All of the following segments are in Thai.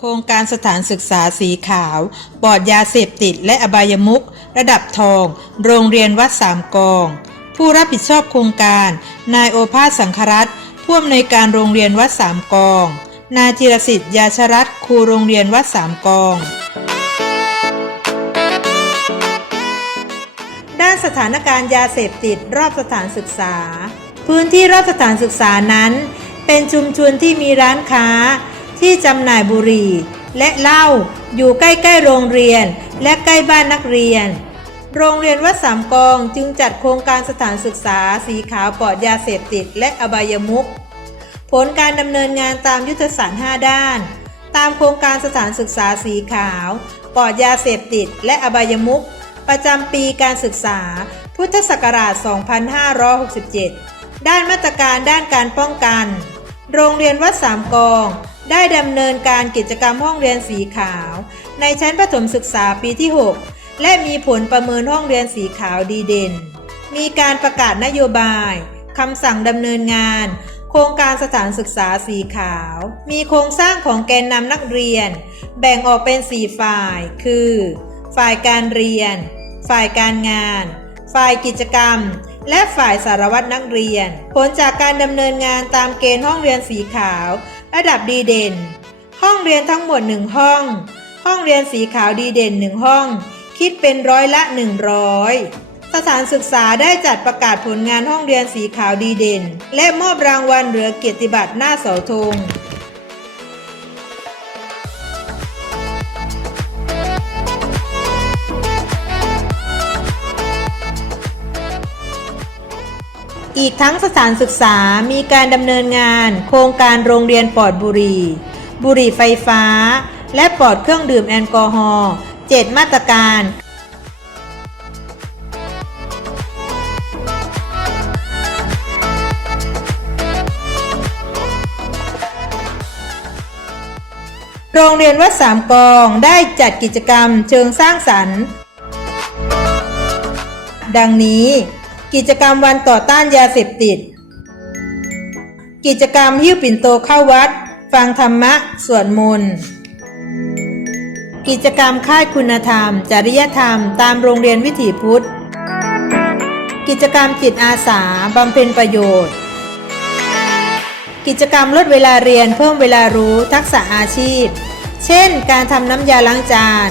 โครงการสถานศึกษาสีขาวปลอดยาเสพติดและอบายมุขระดับทอง โรงเรียนวัดสามกอง ผู้รับผิดชอบโครงการ นายโอภาสสังครัตผู้อำนวยการโรงเรียนวัดสามกอง นายจิรสิทธิ์ยาชรัตครูโรงเรียนวัดสามกองด้านสถานการณ์ยาเสพติดรอบสถานศึกษา พื้นที่รอบสถานศึกษานั้น เป็นชุมชนที่มีร้านค้า ที่จำหน่ายบุหรี่ และเหล้าอยู่ใกล้ๆโรงเรียน และใกล้บ้านนักเรียน โรงเรียนวัดสามกองจึงจัดโครงการสถานศึกษาสีขาวปลอดยาเสพติดและอบายมุขผลการดำเนินงานตามยุทธศาสตร์ 5 ด้าน ตามโครงการสถานศึกษาสีขาวปลอดยาเสพติดและอบายมุขประจำปีการศึกษา พุทธศักราช 2567 ด้านมาตรการด้านการป้องกัน โรงเรียนวัดสามกอง ได้ดำเนินการกิจกรรมห้องเรียนสีขาว ในชั้นประถมศึกษาปีที่ 6 และมีผลประเมินห้องเรียนสีขาวดีเด่น มีการประกาศนโยบายคำสั่งดำเนินงาน โครงการสถานศึกษาสีขาว มีโครงสร้างของแกนนำนักเรียน แบ่งออกเป็น 4 ฝ่าย คือ ฝ่ายการเรียน ฝ่ายการงาน ฝ่ายกิจกรรม และฝ่ายสารวัตรนักเรียน ผลจากการดำเนินงานตามเกณฑ์ห้องเรียนสีขาว ระดับดีเด่น ห้องเรียนทั้งหมด 1 ห้อง ห้องเรียนสีขาวดีเด่น 1 ห้อง คิดเป็นร้อยละ 100 สถานศึกษาได้จัดประกาศผลงานห้องเรียนสีขาวดีเด่น และมอบรางวัลเหลือเกียรติบัตรหน้าเสาธง อีกทั้งสถานศึกษามีการดำเนินงาน โครงการโรงเรียนปลอดบุหรี่ บุหรี่ไฟฟ้า และปลอดเครื่องดื่มแอลกอฮอล์7มาตรการโรงเรียนวัดสามกองได้จัดกิจกรรมเชิงสร้างสรรค์ ดังนี้ กิจกรรมวันต่อต้านยาเสพติด กิจกรรมหิ้วปิ่นโตเข้าวัด ฟังธรรมะสวดมนต์ กิจกรรมค่ายคุณธรรม จริยธรรม ตามโรงเรียนวิถีพุทธ กิจกรรมจิตอาสาบำเพ็ญประโยชน์ กิจกรรมลดเวลาเรียนเพิ่มเวลารู้ทักษะอาชีพ เช่น การทำน้ำยาล้างจาน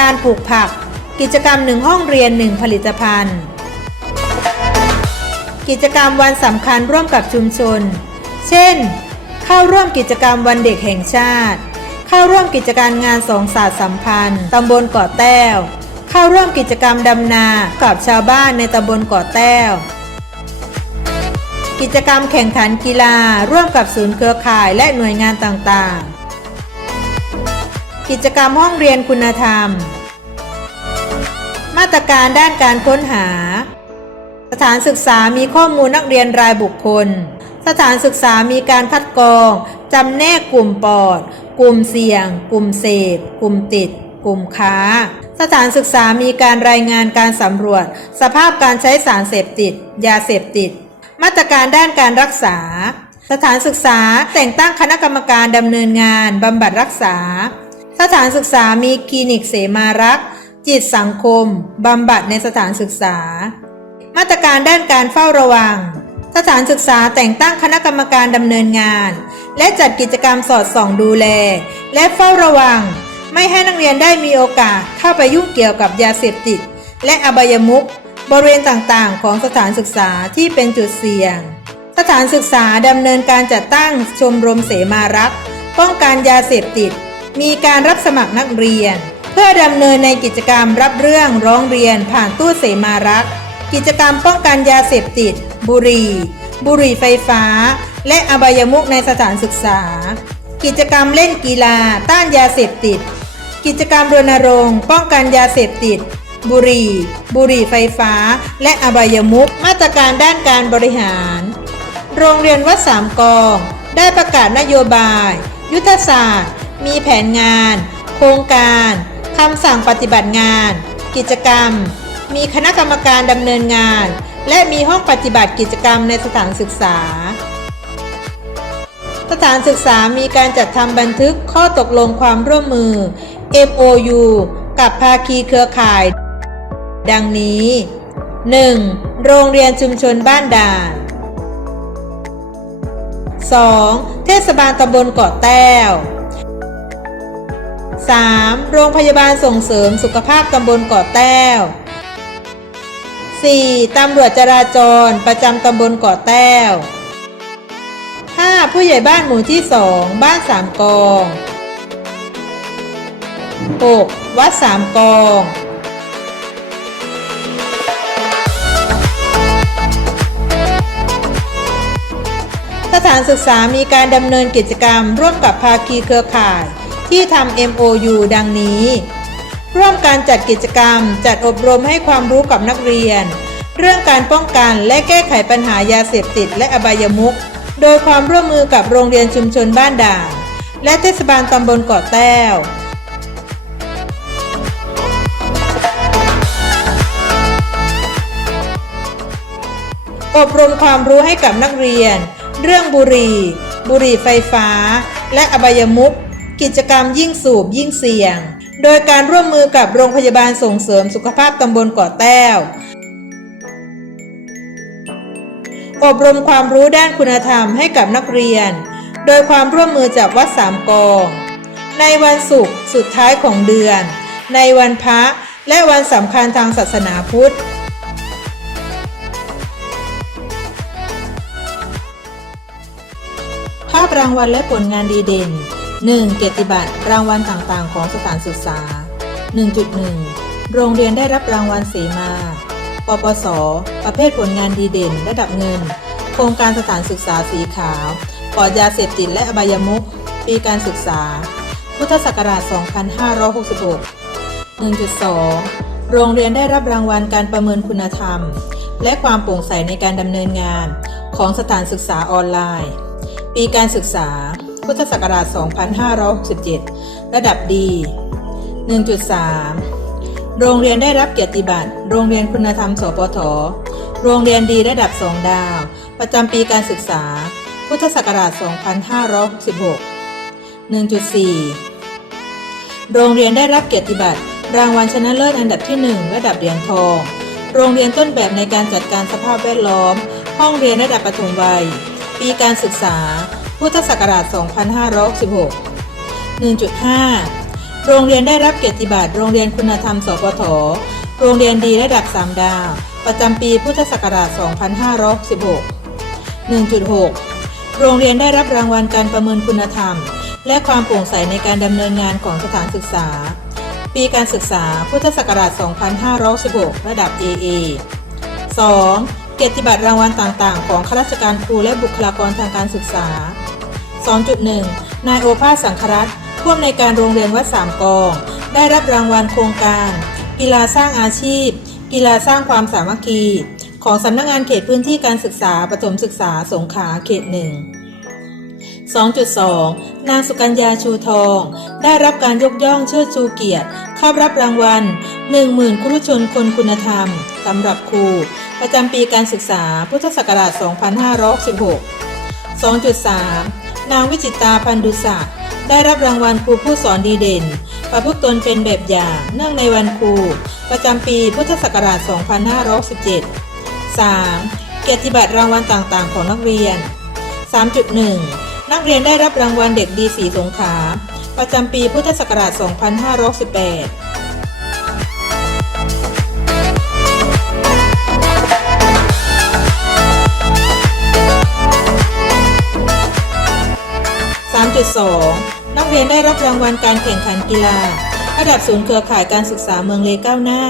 การปลูกผัก กิจกรรมหนึ่งห้องเรียนหนึ่งผลิตภัณฑ์ กิจกรรมวันสำคัญร่วมกับชุมชน เช่น เข้าร่วมกิจกรรมวันเด็กแห่งชาติ เข้าร่วมกิจการงานสองศาสตร์สัมพันธ์ตำบลเกาะแต้ว เข้าร่วมกิจกรรมดำนา กับชาวบ้านในตำบลเกาะแต้ว กิจกรรมแข่งขันกีฬาร่วมกับศูนย์เครือข่ายและหน่วยงานต่างๆ กิจกรรมห้องเรียนคุณธรรม มาตรการด้านการค้นหา สถานศึกษามีข้อมูลนักเรียนรายบุคคล สถานศึกษามีการคัดกรอง จำแนกกลุ่มปอด กลุ่มเสี่ยง กลุ่มเสพ กลุ่มติด กลุ่มค้า สถานศึกษามีการรายงานการสำรวจ สภาพการใช้สารเสพติด ยาเสพติด มาตรการด้านการรักษา สถานศึกษาแต่งตั้งคณะกรรมการดำเนินงานบำบัดรักษา สถานศึกษามีคลินิกเสมารักษ์จิตสังคมบำบัดในสถานศึกษา มาตรการด้านการเฝ้าระวัง สถานศึกษาแต่งตั้งคณะกรรมการดำเนินงาน และจัดกิจกรรมสอดส่องดูแล และเฝ้าระวัง ไม่ให้นักเรียนได้มีโอกาสเข้าไปยุ่งเกี่ยวกับยาเสพติด และอบายมุขบริเวณต่างๆ ของสถานศึกษาที่เป็นจุดเสี่ยง สถานศึกษาดำเนินการจัดตั้งชมรมเสมารัก ป้องกันยาเสพติด มีการรับสมัครนักเรียน เพื่อดำเนินในกิจกรรมรับเรื่องร้องเรียนผ่านตู้เสมารักษ กิจกรรมป้องกันยาเสพติด บุหรี่ บุหรี่ไฟฟ้า และอบายมุขในสถานศึกษา กิจกรรมเล่นกีฬา ต้านยาเสพติด กิจกรรมรณรงค์ป้องกันยาเสพติด บุหรี่ บุหรี่ไฟฟ้า และอบายมุขมาตรการด้านการบริหาร โรงเรียนวัดสามกอง ได้ประกาศนโยบาย ยุทธศาสตร์ มีแผนงาน โครงการคำสั่งปฏิบัติงาน กิจกรรม มีคณะกรรมการดำเนินงาน และมีห้องปฏิบัติกิจกรรมในสถานศึกษา สถานศึกษามีการจัดทำบันทึกข้อตกลงความร่วมมือ MOU กับภาคีเครือข่าย ดังนี้ 1. โรงเรียนชุมชนบ้านด่าน 2. เทศบาลตำบลเกาะแต้ว 3. โรงพยาบาลส่งเสริมสุขภาพตำบลเกาะแต้ว 4. ตำรวจจราจรประจำตำบลเกาะแต้ว 5. ผู้ใหญ่บ้านหมู่ที่ 2 บ้านสามกอง 6. วัดสามกองสถานศึกษามีการดำเนินกิจกรรมร่วมกับภาคีเครือข่าย ที่ทำ MOU ดังนี้ ร่วมการจัดกิจกรรม จัดอบรมให้ความรู้กับนักเรียน เรื่องการป้องกันและแก้ไขปัญหายาเสพติดและอบายมุขโดยความร่วมมือกับโรงเรียนชุมชนบ้านด่าน และเทศบาลตำบลเกาะแต้วอบรมความรู้ให้กับนักเรียน เรื่องบุหรี่ บุหรี่ไฟฟ้า และอบายมุขกิจกรรมยิ่งสูบยิ่งเสี่ยง โดยการร่วมมือกับโรงพยาบาลส่งเสริมสุขภาพตำบลเกาะแต้ว อบรมความรู้ด้านคุณธรรมให้กับนักเรียน โดยความร่วมมือจากวัดสามกอง ในวันศุกร์สุดท้ายของเดือน ในวันพระและวันสำคัญทางศาสนาพุทธภาพรางวัลและผลงานดีเด่น 1. เกียรติบัตรรางวัลต่างๆ ของสถานศึกษา 1.1 โรงเรียนได้รับรางวัลเสมา ปปส ประเภทผลงานดีเด่น ระดับเงิน โครงการสถานศึกษาสีขาว ปลอดยาเสพติดและอบายมุข ปีการศึกษา พุทธศักราช 2566 1.2 โรงเรียนได้รับรางวัลการประเมินคุณธรรม และความโปร่งใสในการดำเนินงานของสถานศึกษาออนไลน์ ปีการศึกษา พุทธศักราช 2567 ระดับดี 1.3 โรงเรียนได้รับเกียรติบัตร โรงเรียนคุณธรรม สปท โรงเรียนดีระดับ 2 ดาว ประจำปีการศึกษา พุทธศักราช 2566 1.4 โรงเรียนได้รับเกียรติบัตร รางวัลชนะเลิศอันดับที่ 1 ระดับเหรียญทอง โรงเรียนต้นแบบในการจัดการสภาพแวดล้อม ห้องเรียนระดับประถมวัย ปีการศึกษา พุทธศักราช 2516 1.5 โรงเรียนได้รับเกียรติบัตรโรงเรียนคุณธรรม สปท โรงเรียนดีระดับ 3 ดาว ประจำปีพุทธศักราช 2516 1.6 โรงเรียนได้รับรางวัลการประเมินคุณธรรม และความโปร่งใสในการดำเนินงานของสถานศึกษา ปีการศึกษาพุทธศักราช 2516 ระดับ AA 2. เกียรติบัตรรางวัลต่าง ๆ ของข้าราชการครูและบุคลากรทางการศึกษา 2.1 นายโอภาสสังครัตผู้อำนวยการโรงเรียนวัดสามกอง ได้รับรางวัลโครงการ กีฬาสร้างอาชีพ กีฬาสร้างความสามัคคี ของสำนักงานเขตพื้นที่การศึกษาปฐมศึกษาสงขลาเขตหนึ่ง2.2 นางสุกัญญาชูทอง ได้รับการยกย่องเชิดชูเกียรติ เข้ารับรางวัล 10,000 ครุชนคนคุณธรรมสำหรับครู ประจำปีการศึกษาพุทธศักราช 2516 2.3 นางวิจิตาพันธุษะได้รับรางวัลครูผู้สอนดีเด่น ประพฤติตนเป็นแบบอย่างเนื่องในวันครู ประจำปีพุทธศักราช 2517 3. เกียรติบัตรรางวัลต่างๆ ของนักเรียน 3.1 นักเรียนได้รับรางวัลเด็กดีสีสงขา ประจำปีพุทธศักราช 2518 3.2นักเรียนได้รับรางวัลการแข่งขันกีฬา ระดับศูนย์เครือข่ายการศึกษาเมืองเลก้าวหน้า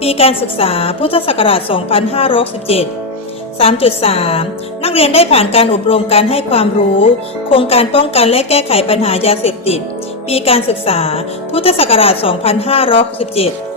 ปีการศึกษาพุทธศักราช 2517 3.3 นักเรียนได้ผ่านการอบรมการให้ความรู้ โครงการป้องกันและแก้ไขปัญหายาเสพติด ปีการศึกษา พุทธศักราช 2567